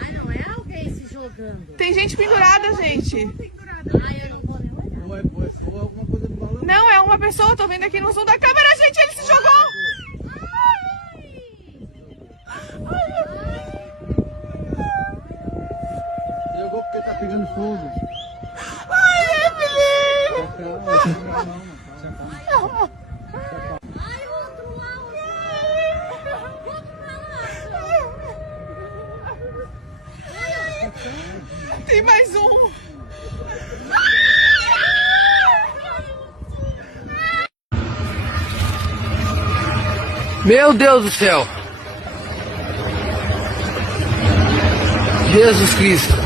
Ai, não é alguém se jogando. Tem gente pendurada, gente. Ai, eu não vou nem olhar. Ou alguma coisa do balão. Não, é uma pessoa, tô vendo aqui no som da câmera, gente, ele se jogou. Você jogou porque tá pegando fogo. Ai, Evelyn. Ai, o outro lá, o outro lá. Tem mais um. Meu Deus do céu! Jesus Cristo!